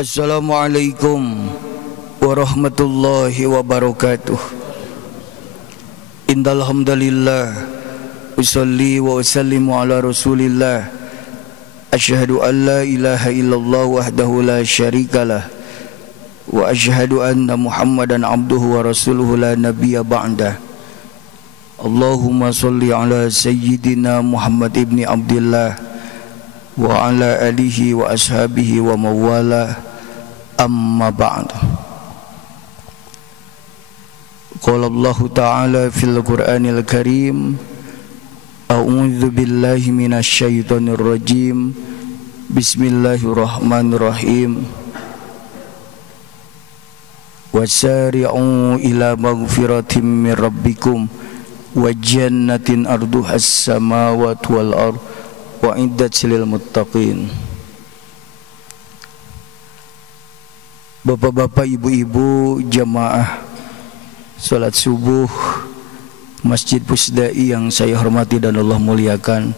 Assalamualaikum warahmatullahi wabarakatuh. Innal hamdalillah usolli wa usallimu ala Rasulillah. Asyhadu an la ilaha illallah wahdahu la syarikalah wa asyhadu anna Muhammadan abduhu wa rasuluhu la nabiyya ba'dah. Allahumma sholli ala sayyidina Muhammad ibni Abdillah wa ala alihi wa ashabihi wa mawala. Amma ba'd. Qala Allah Ta'ala fil Qur'anil Karim, a'udzu billahi minasy syaithanir rajim. Bismillahirrahmanirrahim. Wasari'u ila maghfiratin min rabbikum wa jannatin arduhas samawati wal ardh wa iddat lil muttaqin. Bapak-bapak, ibu-ibu, jamaah salat subuh Masjid Pusdai yang saya hormati dan Allah muliakan.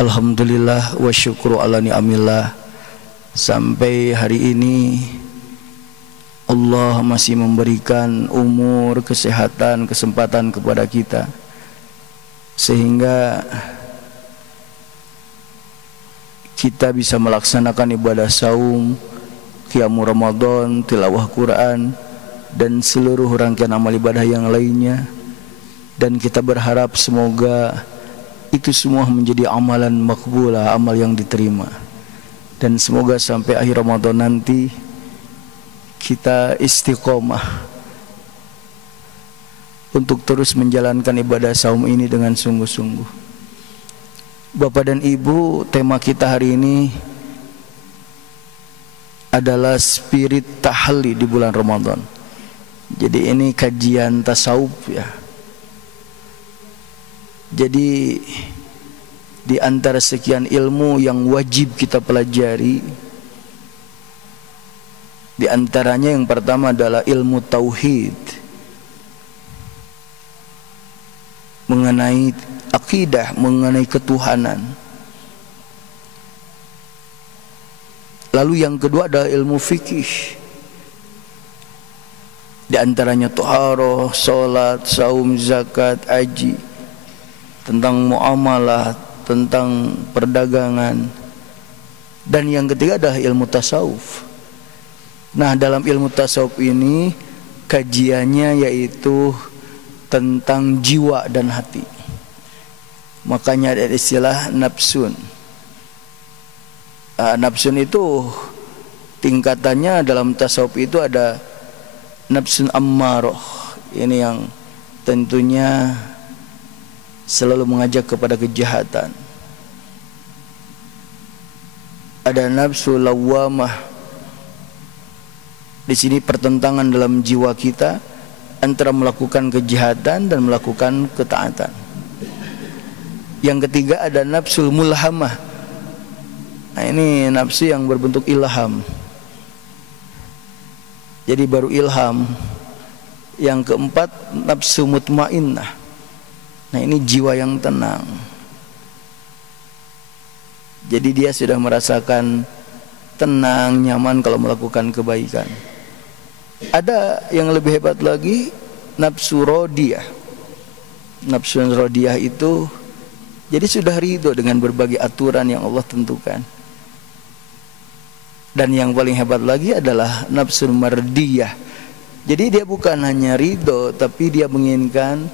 Alhamdulillah wa syukru ala ni'amillah, sampai hari ini Allah masih memberikan umur, kesehatan, kesempatan kepada kita, sehingga kita bisa melaksanakan ibadah saum, qiyamul Ramadan, tilawah Quran, dan seluruh rangkaian amal ibadah yang lainnya. Dan kita berharap semoga itu semua menjadi amalan makbulah, amal yang diterima. Dan semoga sampai akhir Ramadan nanti kita istiqomah untuk terus menjalankan ibadah saum ini dengan sungguh-sungguh. Bapak dan Ibu, tema kita hari ini adalah spirit tahalli di bulan Ramadan. Jadi ini kajian tasawuf ya. Jadi di antara sekian ilmu yang wajib kita pelajari, di antaranya yang pertama adalah ilmu tauhid, mengenai akidah, mengenai ketuhanan. Lalu yang kedua adalah ilmu fikih, di antaranya taharah, salat, saum, zakat, haji, tentang muamalah, tentang perdagangan. Dan yang ketiga adalah ilmu tasawuf. Nah, dalam ilmu tasawuf ini kajiannya yaitu tentang jiwa dan hati. Makanya ada istilah nafsun. Nafsun itu tingkatannya dalam tasawuf itu ada nafsun ammarah, ini yang tentunya selalu mengajak kepada kejahatan. Ada nafsu lawamah. Di sini pertentangan dalam jiwa kita antara melakukan kejahatan dan melakukan ketaatan. Yang ketiga ada nafsul mulhamah. Nah, ini nafsu yang berbentuk ilham. Jadi baru ilham. Yang keempat nafsu mutmainnah. Nah, ini jiwa yang tenang. Jadi dia sudah merasakan tenang, nyaman kalau melakukan kebaikan. Ada yang lebih hebat lagi, nafsu rodiyah. Nafsu rodiyah itu jadi sudah ridho dengan berbagai aturan yang Allah tentukan. Dan yang paling hebat lagi adalah nafsu mardiyah. Jadi dia bukan hanya ridho, tapi dia menginginkan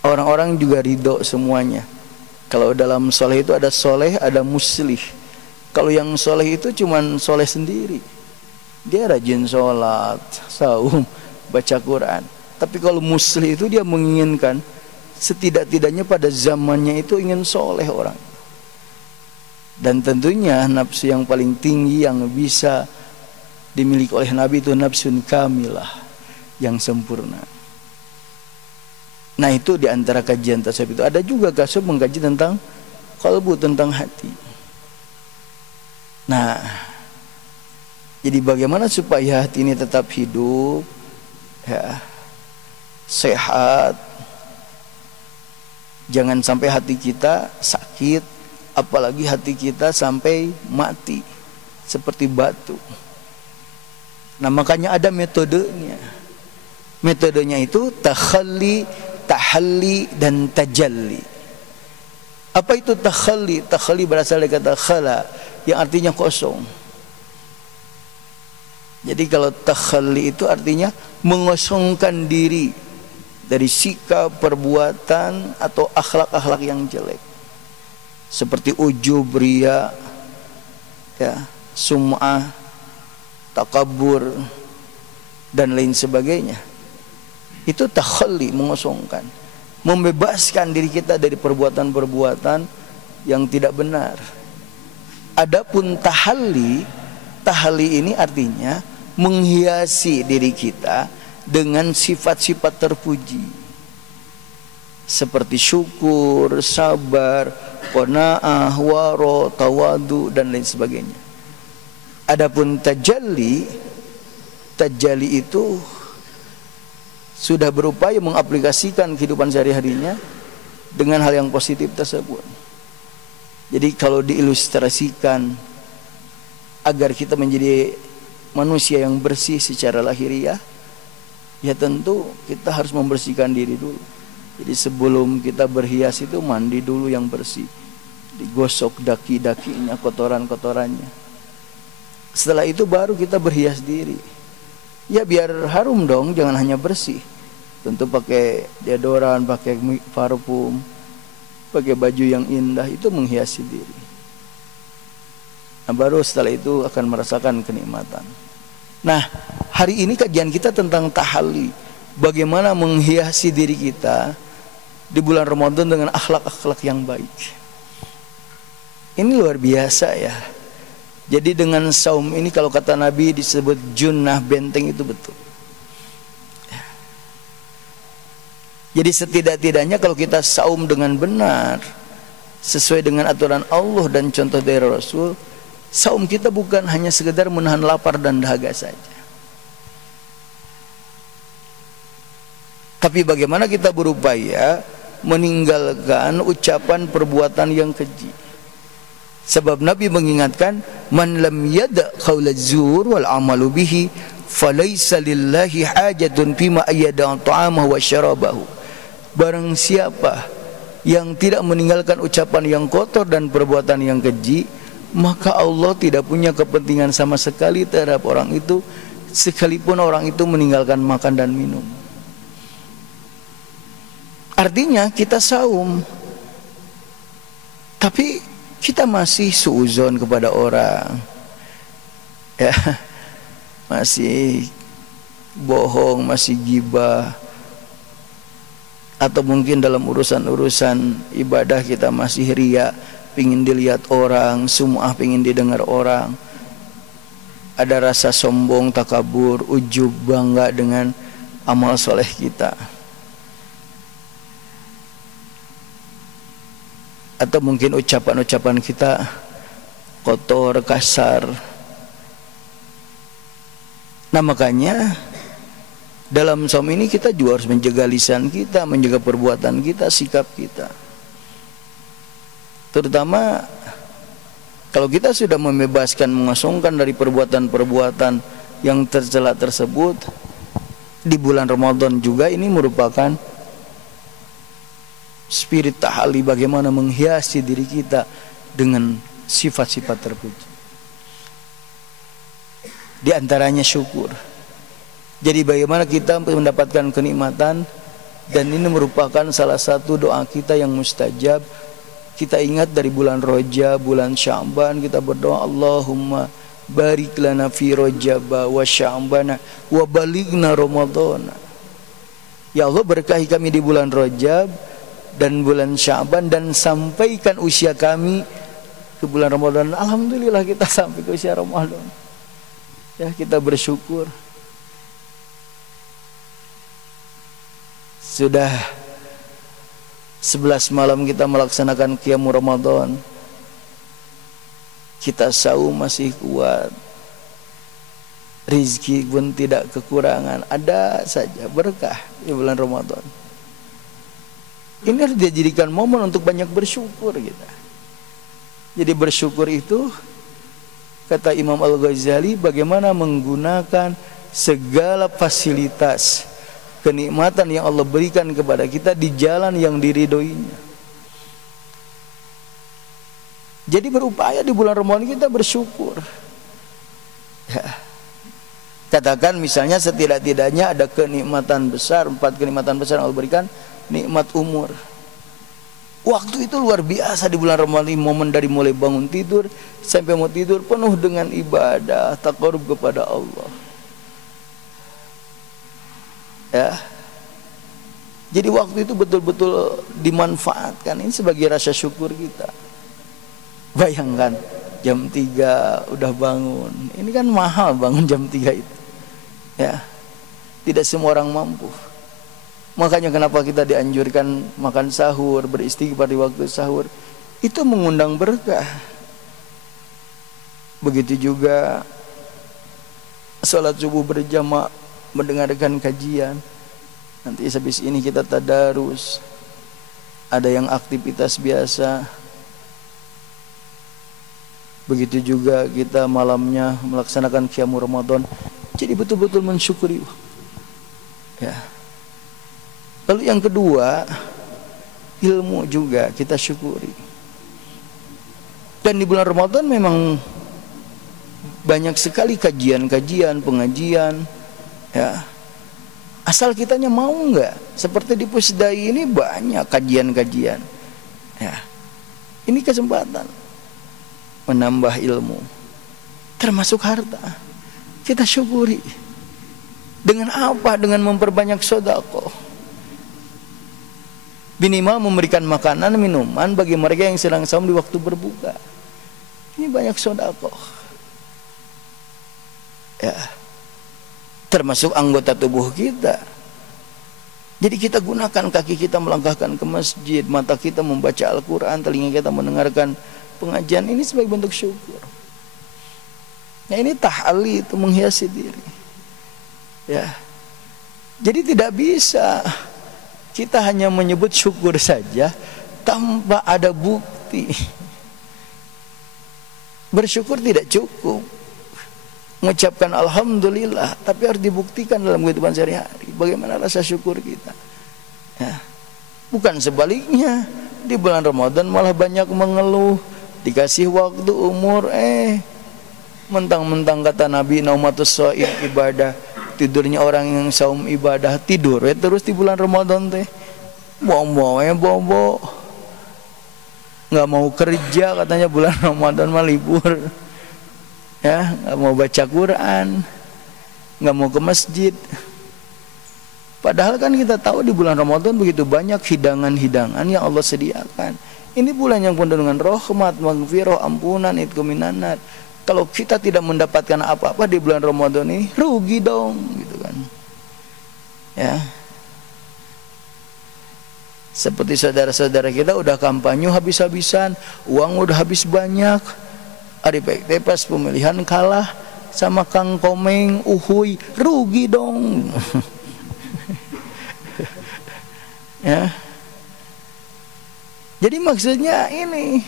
orang-orang juga ridho semuanya. Kalau dalam soleh itu ada soleh, ada muslih. Kalau yang soleh itu cuman soleh sendiri, dia rajin sholat, saum, baca Quran. Tapi kalau muslih itu dia menginginkan setidak-tidaknya pada zamannya itu ingin soleh orang. Dan tentunya nafsu yang paling tinggi yang bisa dimiliki oleh Nabi itu nafsun kamilah, yang sempurna. Nah, itu di antara kajian tasawuf itu. Ada juga tasawuf mengkaji tentang qalbu, tentang hati. Nah, jadi bagaimana supaya hati ini tetap hidup, ya, sehat. Jangan sampai hati kita sakit, apalagi hati kita sampai mati, seperti batu. Nah, makanya ada metodenya. Metodenya itu takhalli, tahalli, dan tajalli. Apa itu takhalli? Takhalli berasal dari kata khala, yang artinya kosong. Jadi kalau takhalli itu artinya mengosongkan diri dari sikap, perbuatan, atau akhlak-akhlak yang jelek. Seperti ujub, riya, ya, sum'ah, takabur, dan lain sebagainya. Itu takhalli, mengosongkan, membebaskan diri kita dari perbuatan-perbuatan yang tidak benar. Adapun tahalli, tahalli ini artinya menghiasi diri kita dengan sifat-sifat terpuji, seperti syukur, sabar, qanaah, waro, tawadu, dan lain sebagainya. Adapun tajalli, tajalli itu sudah berupaya mengaplikasikan kehidupan sehari-harinya dengan hal yang positif tersebut. Jadi kalau diilustrasikan agar kita menjadi manusia yang bersih secara lahiriah, ya tentu kita harus membersihkan diri dulu. Jadi sebelum kita berhias itu mandi dulu yang bersih, digosok daki-dakinya, kotoran-kotorannya. Setelah itu baru kita berhias diri. Ya biar harum dong, jangan hanya bersih. Tentu pakai deodoran, pakai parfum, pakai baju yang indah, itu menghiasi diri. Nah, baru setelah itu akan merasakan kenikmatan. Nah, hari ini kajian kita tentang tahalli, bagaimana menghiasi diri kita di bulan Ramadan dengan akhlak-akhlak yang baik. Ini luar biasa ya. Jadi dengan saum ini, kalau kata Nabi disebut junnah, benteng, itu betul. Jadi setidak-tidaknya kalau kita saum dengan benar, sesuai dengan aturan Allah dan contoh dari Rasul, saum kita bukan hanya sekedar menahan lapar dan dahaga saja. Tapi bagaimana kita berupaya meninggalkan ucapan perbuatan yang keji. Sebab Nabi mengingatkan, man lam yada' qaula zur wal amalu bihi falaysa lillahi hajatun fima ayyada ta'amahu wa syarabahu. Barang siapa yang tidak meninggalkan ucapan yang kotor dan perbuatan yang keji, maka Allah tidak punya kepentingan sama sekali terhadap orang itu, sekalipun orang itu meninggalkan makan dan minum. Artinya kita saum, tapi kita masih suuzon kepada orang, ya, masih bohong, masih gibah, atau mungkin dalam urusan-urusan ibadah kita masih riya, pingin dilihat orang, sum'ah, pingin didengar orang. Ada rasa sombong, takabur, ujub, bangga dengan amal soleh kita. Atau mungkin ucapan-ucapan kita kotor, kasar. Nah, makanya dalam saum ini kita juga harus menjaga lisan kita, menjaga perbuatan kita, sikap kita. Terutama kalau kita sudah membebaskan, mengosongkan dari perbuatan-perbuatan yang tercela tersebut, di bulan Ramadan juga ini merupakan spirit tahalli, bagaimana menghiasi diri kita dengan sifat-sifat terpuji. Di antaranya syukur. Jadi bagaimana kita mendapatkan kenikmatan, dan ini merupakan salah satu doa kita yang mustajab. Kita ingat dari bulan Rajab, bulan Sya'ban, kita berdoa, Allahumma barik lana fi Rajab wa Sya'ban wa balighna Ramadan. Ya Allah, berkahi kami di bulan Rajab dan bulan Sya'ban, dan sampaikan usia kami ke bulan Ramadan. Alhamdulillah kita sampai ke usia Ramadan. Ya, kita bersyukur. Sudah 11 malam kita melaksanakan qiyam Ramadan. Kita saum masih kuat. Rizki pun tidak kekurangan. Ada saja berkah di bulan Ramadan. Ini harus dijadikan momen untuk banyak bersyukur kita. Jadi bersyukur itu Kata Imam Al-Ghazali, bagaimana menggunakan segala fasilitas kenikmatan yang Allah berikan kepada kita di jalan yang diridhoinya. Jadi berupaya di bulan Ramadan kita bersyukur. Ya. Katakan misalnya setidak-tidaknya ada kenikmatan besar, 4 kenikmatan besar yang Allah berikan. Nikmat umur. Waktu itu luar biasa di bulan Ramadan, momen dari mulai bangun tidur sampai mau tidur penuh dengan ibadah, taqarrub kepada Allah. Ya. Jadi waktu itu betul-betul dimanfaatkan, ini sebagai rasa syukur kita. Bayangkan jam 3 udah bangun. Ini kan mahal bangun jam 3 itu. Ya. Tidak semua orang mampu. Makanya kenapa kita dianjurkan makan sahur, beristighfar di waktu sahur. Itu mengundang berkah. Begitu juga salat subuh berjamaah, mendengarkan kajian. Nanti habis ini kita tadarus. Ada yang aktivitas biasa. Begitu juga kita malamnya melaksanakan qiyamul Ramadan. Jadi betul-betul mensyukuri. Ya. Lalu yang kedua, ilmu juga kita syukuri. Dan di bulan Ramadan memang banyak sekali kajian-kajian, pengajian, ya. Asal kitanya mau enggak. Seperti di Pusdai ini banyak kajian-kajian. Ya. Ini kesempatan menambah ilmu, termasuk harta. Kita syukuri. Dengan apa? Dengan memperbanyak sedekah. Minimal memberikan makanan, minuman bagi mereka yang sedang saum di waktu berbuka. Ini banyak sedekah. Ya. Termasuk anggota tubuh kita. Jadi kita gunakan kaki kita melangkahkan ke masjid, mata kita membaca Al-Quran, telinga kita mendengarkan pengajian, ini sebagai bentuk syukur. Nah ini tahali, itu menghiasi diri. Ya. Jadi tidak bisa kita hanya menyebut syukur saja tanpa ada bukti. Bersyukur tidak cukup. Mengucapkan alhamdulillah, tapi harus dibuktikan dalam kehidupan sehari-hari. Bagaimana rasa syukur kita? Ya. Bukan sebaliknya, di bulan Ramadan malah banyak mengeluh. Dikasih waktu umur, mentang-mentang kata Nabi naumatus shaim ibadah, tidurnya orang yang saum ibadah, tidur terus di bulan Ramadan teh. Bobo, nggak mau kerja katanya bulan Ramadan mah libur. Ya, nggak mau baca Quran, nggak mau ke masjid. Padahal kan kita tahu di bulan Ramadan begitu banyak hidangan-hidangan yang Allah sediakan. Ini bulan yang penuh dengan rahmat, maghfirah, ampunan, itqu minan nar. Kalau kita tidak mendapatkan apa-apa di bulan Ramadan ini, rugi dong, gitu kan. Ya. Seperti saudara-saudara kita udah kampanye habis-habisan, uang udah habis banyak. Ari baik pas pemilihan kalah sama Kang Komeng, uhuy, rugi dong. Ya. Jadi maksudnya ini,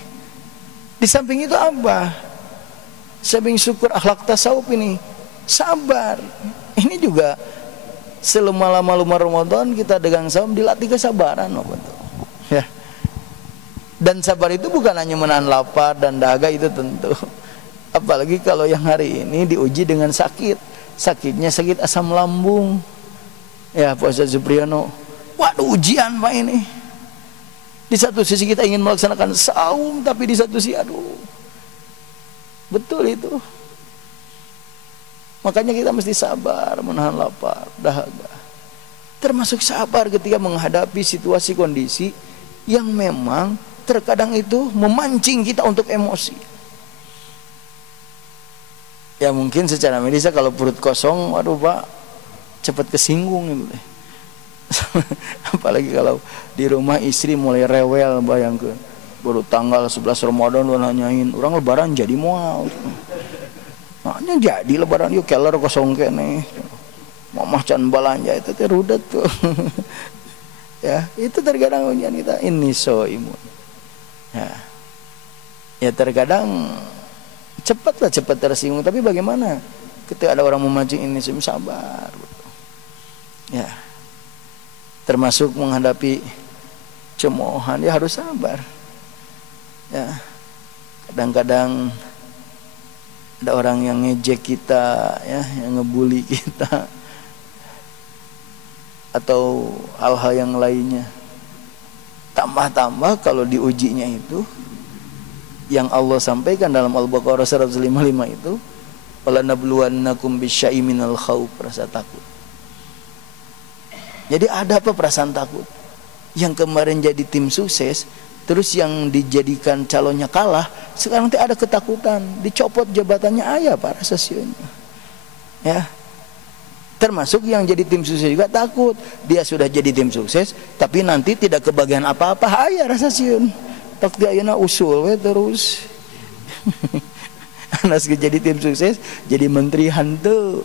di samping itu apa? Samping syukur akhlak tasawuf ini, sabar. Ini juga selama-lama Ramadan kita dagang saum dilatih kesabaran, betul. Ya. Dan sabar itu bukan hanya menahan lapar dan dahaga, itu tentu. Apalagi kalau yang hari ini diuji dengan sakit. Sakitnya sakit asam lambung. Ya, Pak Ustaz Supriyono. Waduh, ujian Pak ini. Di satu sisi kita ingin melaksanakan saum, tapi di satu sisi aduh. Betul itu. Makanya kita mesti sabar menahan lapar, dahaga. Termasuk sabar ketika menghadapi situasi kondisi yang memang terkadang itu memancing kita untuk emosi. Ya mungkin secara medis kalau perut kosong, waduh Pak, cepat kesinggung gitu deh. Apalagi kalau di rumah istri mulai rewel, bayangkan baru tanggal 11 Ramadan udah nanyain orang lebaran jadi mual. Makanya jadi lebaran yuk keller kosong kene. Mamah can balanja itu teh rudet tuh. Ya, itu terkadang ujian kita, ini so imun. Ya. Ya terkadang cepat tersinggung. Tapi bagaimana ketika ada orang memancing ini, sabar. Ya, termasuk menghadapi cemoohan, dia harus sabar. Ya, kadang-kadang ada orang yang ngejek kita, ya, yang ngebully kita, atau hal-hal yang lainnya. Tambah-tambah kalau diujinya itu yang Allah sampaikan dalam Al-Baqarah 155 itu, wala nabluwannakum bisyai'in minal khauf, rasa takut. Jadi ada apa perasaan takut? Yang kemarin jadi tim sukses, terus yang dijadikan calonnya kalah, sekarang ada ketakutan, dicopot jabatannya, ayah Pak rasa siun. Ya. Termasuk yang jadi tim sukses juga takut, dia sudah jadi tim sukses tapi nanti tidak kebagian apa-apa, ayah rasa siun. Tak dia ayeuna usul we terus. Anas jadi tim sukses, jadi menteri hantu,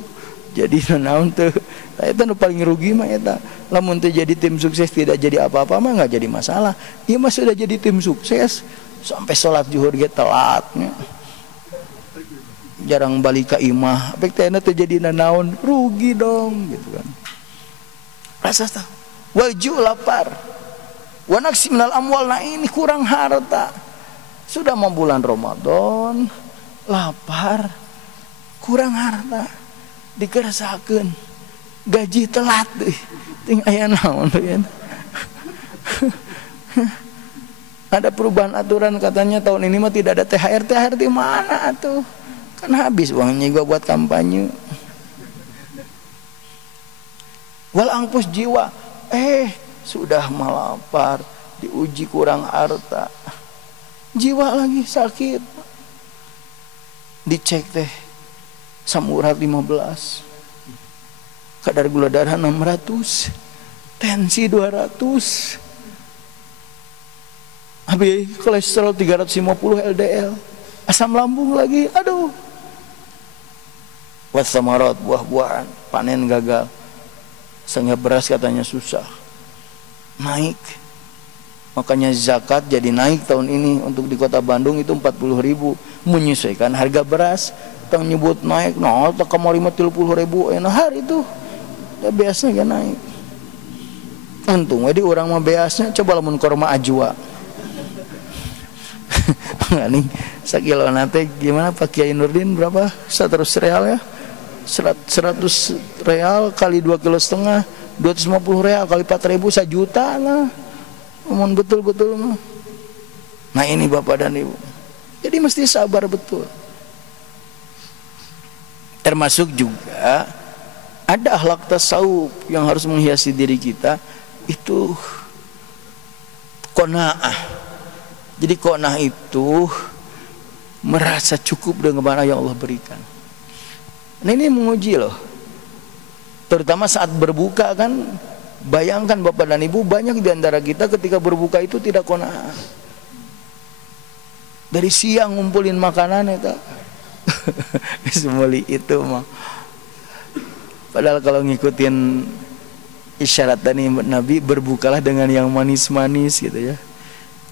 jadi naon teu. Eta nu paling rugi mah eta. Lamun teu jadi tim sukses tidak jadi apa-apa mah enggak jadi masalah. Ieu mah sudah jadi tim sukses sampai salat zuhur ge telatnya. Jarang balik ke imah, apek teh teu jadi naon, rugi dong gitu kan. Rasa tah waju lapar. Wa naksi minal amwal, nah ini kurang harta. Sudah mau bulan Ramadan, lapar, kurang harta. Dikerasakeun. Gaji telat deh. Ting aya naon ya. Ada perubahan aturan katanya tahun ini mah tidak ada THR. THR di mana atuh? Kan habis uangnya gua buat kampanye. Wal angpus jiwa, sudah malapar, diuji kurang harta, jiwa lagi sakit, dicek teh samurat 15, kadar gula darah 600, tensi 200, habis kolesterol 350 LDL, asam lambung lagi, aduh. Wasamarat, buah-buahan panen gagal, sehingga beras katanya susah naik, makanya zakat jadi naik tahun ini untuk di kota Bandung itu 40.000, menyesuaikan harga beras. Tang nyebut naik, nah tak kemari mah 30.000 enak hari itu, ya biasa gak naik. Untung jadi orang mah biasanya coba lamun korma ajwa. Nggak nih, sekilo nate gimana Pak Kiai Nurdin berapa? 100 real ya? 100 real kali 2,5 kilo, 250 real kali 4.000, 1 juta lah. Ngomong betul-betul mah. Nah ini Bapak dan Ibu, jadi mesti sabar betul. Termasuk juga ada akhlak tasawuf yang harus menghiasi diri kita, itu qanaah. Jadi qanaah itu merasa cukup dengan apa yang Allah berikan. Nah ini menguji loh, terutama saat berbuka kan. Bayangkan Bapak dan Ibu, banyak di antara kita ketika berbuka itu tidak qanaah. Dari siang ngumpulin makanan itu semuli itu mah. Padahal kalau ngikutin isyarat tadi Nabi, berbukalah dengan yang manis-manis gitu ya.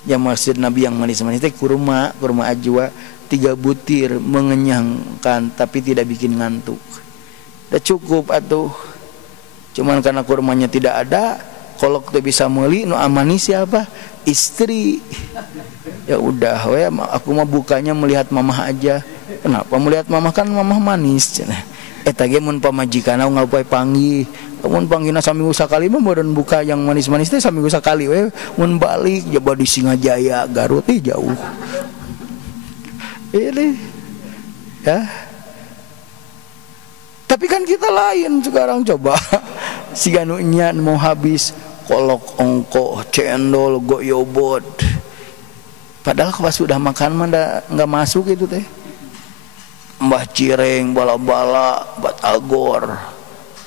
Yang maksud Nabi yang manis-manis itu kurma ajwa 3 butir, mengenyangkan tapi tidak bikin ngantuk. Udah cukup atuh. Cuman karena kurmanya tidak ada, kalau kita bisa meuli nu amanis siapa? Istri. Ya udah, we aku mah bukanya melihat mamah aja. Kenapa melihat mamah, kan mamah manis cenah. Eta ge mun pamajikana ngapoe panggih. Mun panggihna saminggu sakali mah meureun buka yang manis-manis teh saminggu sakali we. Mun balik coba di Singajaya, Garut jauh. Ini ya. Tapi kan kita lain sekarang, coba si ganunya mau habis kolok ongko cendol goyobot, padahal pas sudah makan mah nggak masuk itu teh. Mbah cireng, bala-bala, batagor,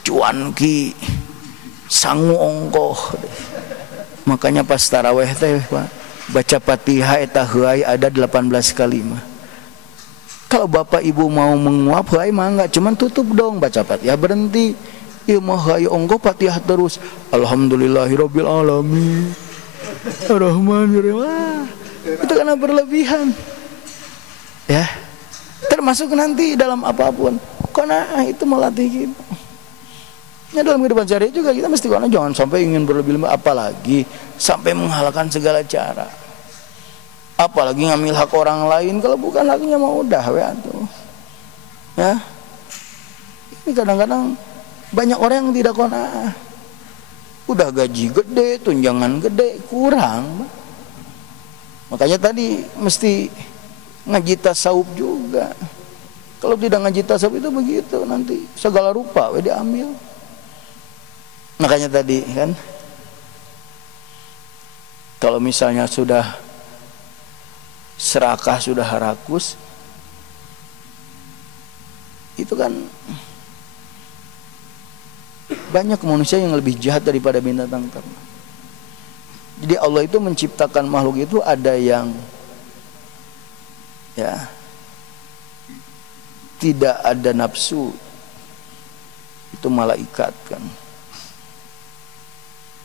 cuanki, sangu ongko. Makanya pas taraweh teh baca Fatihah eta heuai ada 18 kali mah. Kalau Bapak Ibu mau menguap, hai mah enggak, cuman tutup dong, baca Fatihah berhenti. Ieu mah hayu ongko Fatihah terus. Alhamdulillahirabbil alamin. Arrahmanirrahim. Itu karena berlebihan. Ya. termasuk nanti dalam apapun. Qanaah itu melatih kita. Ya, dalam kehidupan sehari juga kita mesti qanaah, jangan sampai ingin berlebih-lebih, apalagi sampai menghalalkan segala cara. Apalagi ngambil hak orang lain, kalau bukan haknya mau udah tuh. Ya. Ini kadang-kadang banyak orang yang tidak qanaah. Udah gaji gede, tunjangan gede, kurang. Makanya tadi mesti ngaji tasawuf juga. Kalau tidak ngaji tasawuf itu begitu, nanti segala rupa diambil. Makanya tadi kan, kalau misalnya sudah serakah, sudah rakus, itu kan banyak manusia yang lebih jahat daripada binatang ternak. Jadi Allah itu menciptakan makhluk itu ada yang ya tidak ada nafsu, itu malaikat kan.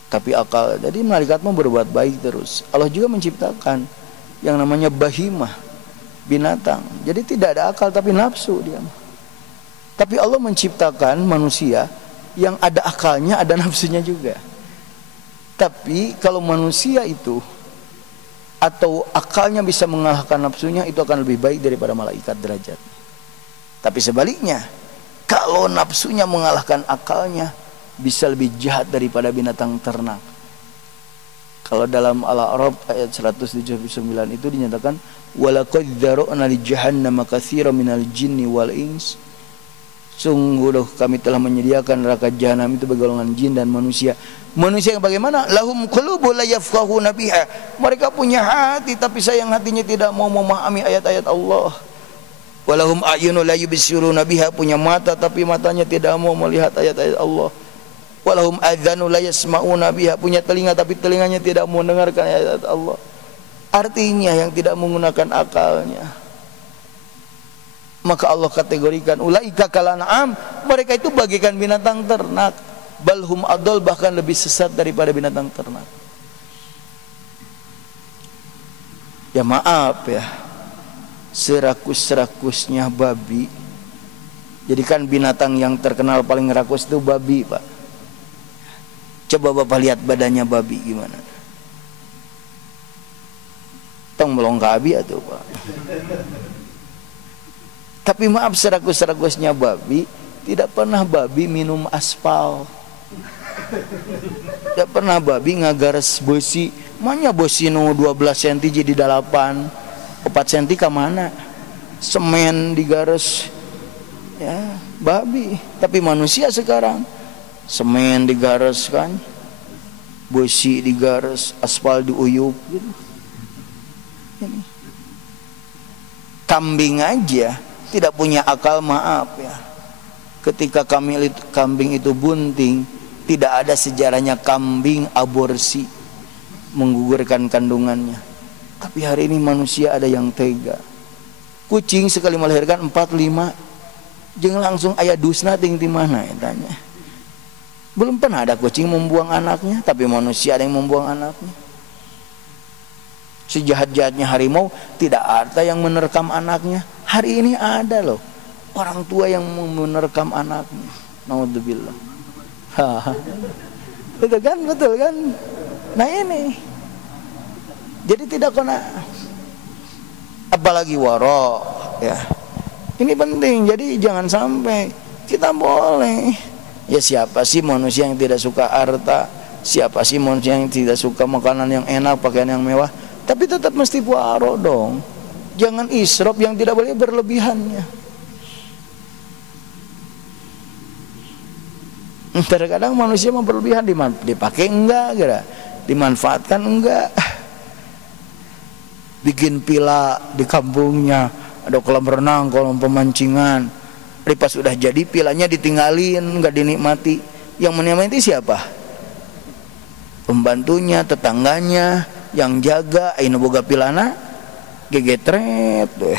Tapi akal, jadi malaikat mau berbuat baik terus. Allah juga menciptakan yang namanya bahimah, binatang. Jadi tidak ada akal tapi nafsu dia. Tapi Allah menciptakan manusia yang ada akalnya, ada nafsunya juga. Tapi kalau manusia itu atau akalnya bisa mengalahkan nafsunya, itu akan lebih baik daripada malaikat derajat. Tapi sebaliknya, kalau nafsunya mengalahkan akalnya, bisa lebih jahat daripada binatang ternak. Kalau dalam Al-A'raf ayat 179 itu dinyatakan, walaqad dzara'na li jahannama katsiran minal jinni wal ins. Sungguh kami telah menyediakan neraka jahanam itu bagi golongan jin dan manusia. Manusia yang bagaimana? Lahum qulubun la yafqahuna biha. Mereka punya hati tapi sayang hatinya tidak mau memahami ayat-ayat Allah. Walahum a'yunun la yubsiruna biha, punya mata tapi matanya tidak mau melihat ayat-ayat Allah. Walahum adzanu la yasma'una biha, punya telinga tapi telinganya tidak mau mendengarkan ayat-ayat Allah. Artinya yang tidak menggunakan akalnya. Maka Allah kategorikan ulaika kalan'am, mereka itu bagikan binatang ternak, balhum adol, bahkan lebih sesat daripada binatang ternak. Ya maaf ya, serakus-serakusnya babi. Jadi kan binatang yang terkenal paling rakus itu babi, Pak. Coba Bapak lihat badannya babi gimana. Tong melongkabi atau Pak. Tapi maaf, serakus-serakusnya babi, tidak pernah babi minum aspal. Tidak pernah babi ngagares besi. Manya besi nu 12 cm jadi 8, 4 cm ke mana? Semen digares. Ya, babi. Tapi manusia sekarang semen digares kan, besi digares, aspal diuyup gitu. Ini. Kambing aja tidak punya akal, maaf ya. Ketika kambing itu bunting, tidak ada sejarahnya kambing aborsi, menggugurkan kandungannya. Tapi hari ini manusia ada yang tega. Kucing sekali melahirkan 4-5, jeung langsung aya dusna ting di mana ya tanya. Belum pernah ada kucing membuang anaknya, tapi manusia ada yang membuang anaknya. Sejahat-jahatnya harimau, tidak ada yang menerkam anaknya. Hari ini ada loh orang tua yang menerkam anaknya. Naudzubillah. Itu kan betul kan? Nah ini. Jadi tidak kena. Apalagi waro ya. Ini penting. Jadi jangan sampai kita boleh. Ya siapa sih manusia yang tidak suka harta? Siapa sih manusia yang tidak suka makanan yang enak, pakaian yang mewah? Tapi tetap mesti waro dong. Jangan israf, yang tidak boleh berlebihannya. Terkadang manusia mau berlebihan, dipakai enggak, kira dimanfaatkan enggak. Bikin pila di kampungnya, ada kolam renang, kolam pemancingan. Pas sudah jadi pilanya ditinggalin, enggak dinikmati. Yang menikmati siapa? Pembantunya, tetangganya, yang jaga. Aina boga pilana gegetret tuh.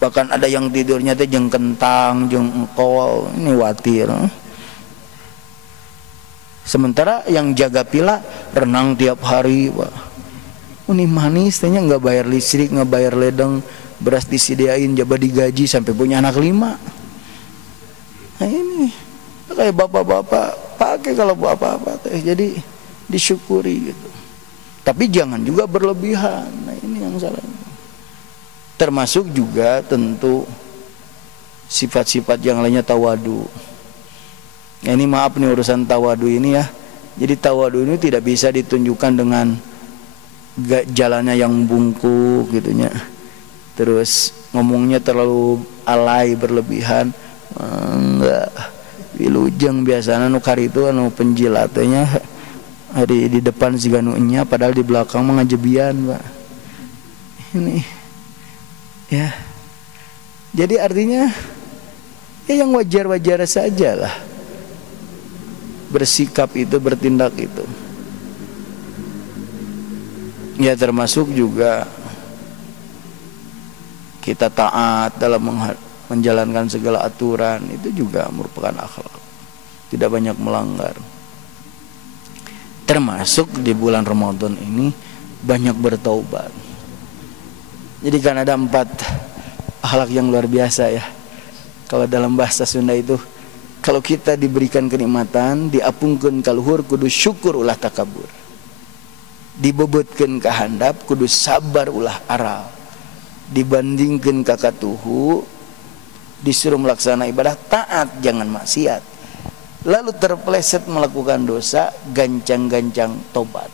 Bahkan ada yang tidurnya teh jeung kentang, jeung engkol, ini watir. Sementara yang jaga pila renang tiap hari, Pak. Ini manis tehnya, nggak bayar listrik, nggak bayar ledeng, beras disediain, jabat digaji sampai punya anak 5. Nah ini kayak bapak-bapak pakai kalau apa-apa teh, jadi disyukuri gitu. Tapi jangan juga berlebihan. Nah ini yang salah. Termasuk juga tentu sifat-sifat yang lainnya tawadu. Nah, ini maaf nih urusan tawadu ini ya. Jadi tawadu ini tidak bisa ditunjukkan dengan jalannya yang bungkuk gitunya. Terus ngomongnya terlalu alay berlebihan. Enggak. Wilujeng biasanya nu karitu anu penjilatnya di depan siga nu nya padahal di belakang mah ngajebian, Pak. Ini ya. Jadi artinya ya yang wajar-wajar saja lah. Bersikap itu, bertindak itu. Ya termasuk juga kita taat dalam menjalankan segala aturan, itu juga merupakan akhlak. Tidak banyak melanggar. Termasuk di bulan Ramadan ini banyak bertaubat. Jadi kan ada 4 akhlak yang luar biasa ya. Kalau dalam bahasa Sunda itu, kalau kita diberikan kenikmatan, diapungkeun kaluhur kudu syukur ulah takabur. Dibebutkeun ka handap kudu sabar ulah aral. Dibandingkeun ka katuhu, disuruh melaksana ibadah taat jangan maksiat. Lalu terpeleset melakukan dosa, gancang-gancang tobat.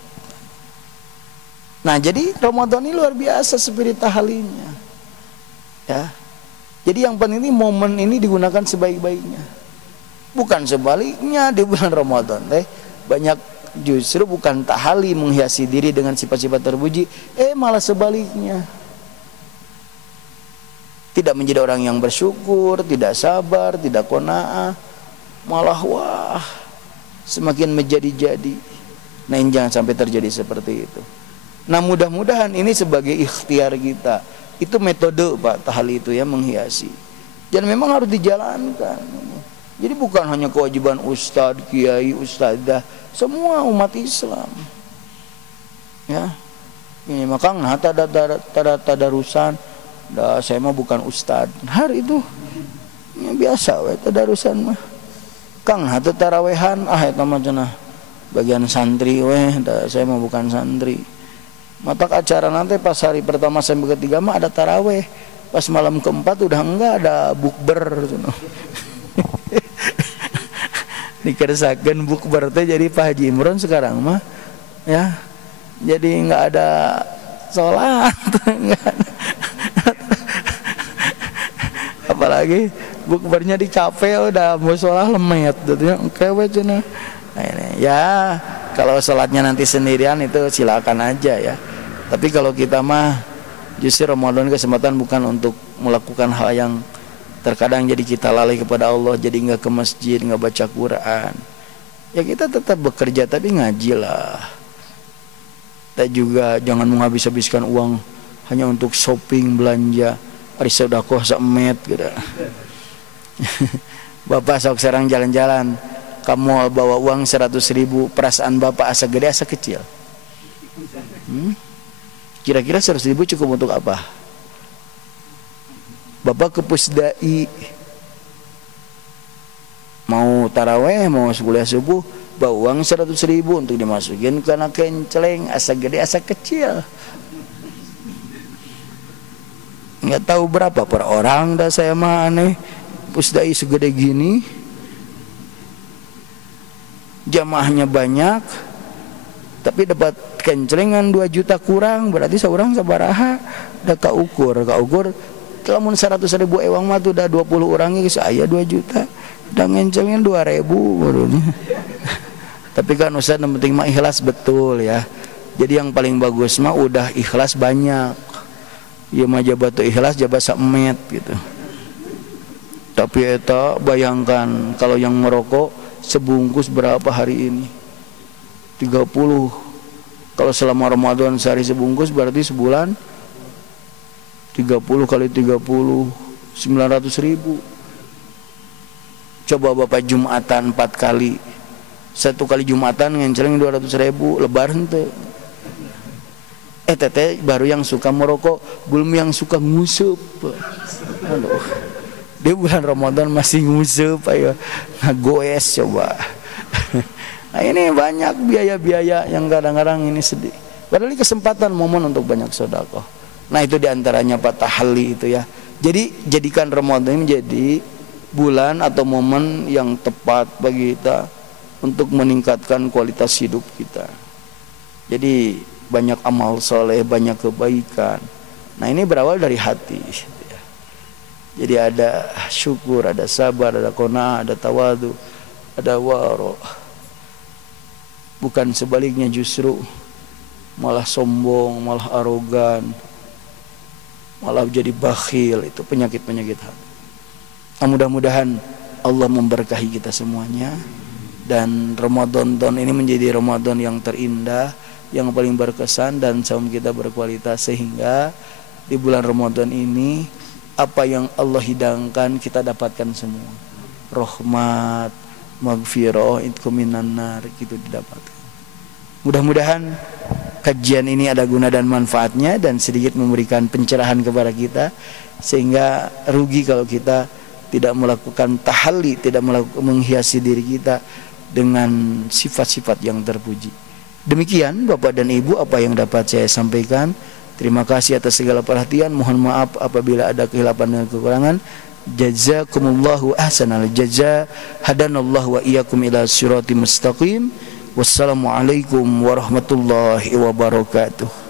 Nah, jadi Ramadan ini luar biasa spirit tahalinya. Ya. Jadi yang penting ini momen ini digunakan sebaik-baiknya. Bukan sebaliknya di bulan Ramadan teh banyak justru bukan tahali menghiasi diri dengan sifat-sifat terpuji, malah sebaliknya. Tidak menjadi orang yang bersyukur, tidak sabar, tidak qanaah, malah wah semakin menjadi-jadi. Nah, ini jangan sampai terjadi seperti itu. Nah, mudah-mudahan ini sebagai ikhtiar kita. Itu metode Pak tahali itu ya, menghiasi. Dan memang harus dijalankan. Jadi bukan hanya kewajiban ustadz, kiai, ustadzah, semua umat Islam. Ya. Ini makang tadarusan. Saya mah bukan ustadz. Hari itu ya biasa we tadarusan mah. Kang hate tarawehan eta mah cenah bagian santri weh, saya mah bukan santri. Matak acara nanti pas hari pertama sampai ketiga mah ada taraweh. Pas malam keempat udah enggak, ada bukber cenah. Dikersakeun bukber teh jadi Pak Haji Imron sekarang mah ya. Jadi enggak ada salat. Apalagi bukbernya di kafe udah mau sholat lemet gitu ya. Kewe cenah. Nah, ini ya kalau sholatnya nanti sendirian itu silakan aja ya. Tapi kalau kita mah justru Ramadan kesempatan bukan untuk melakukan hal yang terkadang jadi kita lalai kepada Allah, jadi nggak ke masjid, nggak baca Quran. Ya kita tetap bekerja tapi ngaji lah. Kita juga jangan menghabis-habiskan uang hanya untuk shopping, belanja. Ari sedekah samet gitu. Bapak sok serang jalan-jalan, kamu bawa uang 100.000, perasaan bapak asa gede asa kecil. Kira-kira 100.000 cukup untuk apa? Bapak ke Pusdai mau taraweh, mau kuliah subuh, bawa uang 100.000 untuk dimasukin ke anak kenceleng, asa gede asa kecil. Nggak tahu berapa per orang, dah saya mah aneh. Pusdai segede gini, jamaahnya banyak, tapi dapat kencelengan 2 juta kurang, berarti seorang sabaraha udah kaukur lamun 100.000 ewang mah tuh udah 20 orangnya saya 2 juta udah ngencelnya 2.000 barunya. Tapi kan Ustaz yang penting mah ikhlas betul ya. Jadi yang paling bagus mah udah ikhlas banyak. Ya mah jabat ikhlas jabat samet gitu. Tapi eta bayangkan kalau yang merokok sebungkus berapa hari ini? 30. Kalau selama Ramadan sehari sebungkus berarti sebulan 30 kali 30 900.000. Coba Bapak Jumatan 4 kali, 1 kali Jumatan ngenceleng 200.000, lebaran teh Teteh baru yang suka merokok, belum yang suka ngusup. Aduh, dia bulan Ramadan masih ngusup, ayo ngagoes coba. Nah ini banyak biaya-biaya yang kadang-kadang ini sedih. Padahal ini kesempatan momen untuk banyak sedekah. Nah itu diantaranya Pak Tahalli itu ya. Jadi jadikan Ramadan ini menjadi bulan atau momen yang tepat bagi kita untuk meningkatkan kualitas hidup kita. Jadi banyak amal soleh, banyak kebaikan. Nah ini berawal dari hati. Jadi ada syukur, ada sabar, ada qanaah, ada tawadu, ada waro. Bukan sebaliknya, justru malah sombong, malah arogan, malah jadi bakhil. Itu penyakit-penyakit hati. Nah, mudah-mudahan Allah memberkahi kita semuanya, dan Ramadan tahun ini menjadi Ramadan yang terindah, yang paling berkesan, dan saum kita berkualitas, sehingga di bulan Ramadan ini apa yang Allah hidangkan kita dapatkan semua. Rahmat, maghfirah, itqu minan nar, gitu didapatkan. Mudah-mudahan kajian ini ada guna dan manfaatnya, dan sedikit memberikan pencerahan kepada kita, sehingga rugi kalau kita tidak melakukan tahalli, tidak menghiasi diri kita dengan sifat-sifat yang terpuji. Demikian Bapak dan Ibu apa yang dapat saya sampaikan. Terima kasih atas segala perhatian. Mohon maaf apabila ada kehilapan dan kekurangan. Jazakumullahu ahsanal jaza. Hadanallahu wa iyyakum ila siratim mustaqim. Wassalamualaikum warahmatullahi wabarakatuh.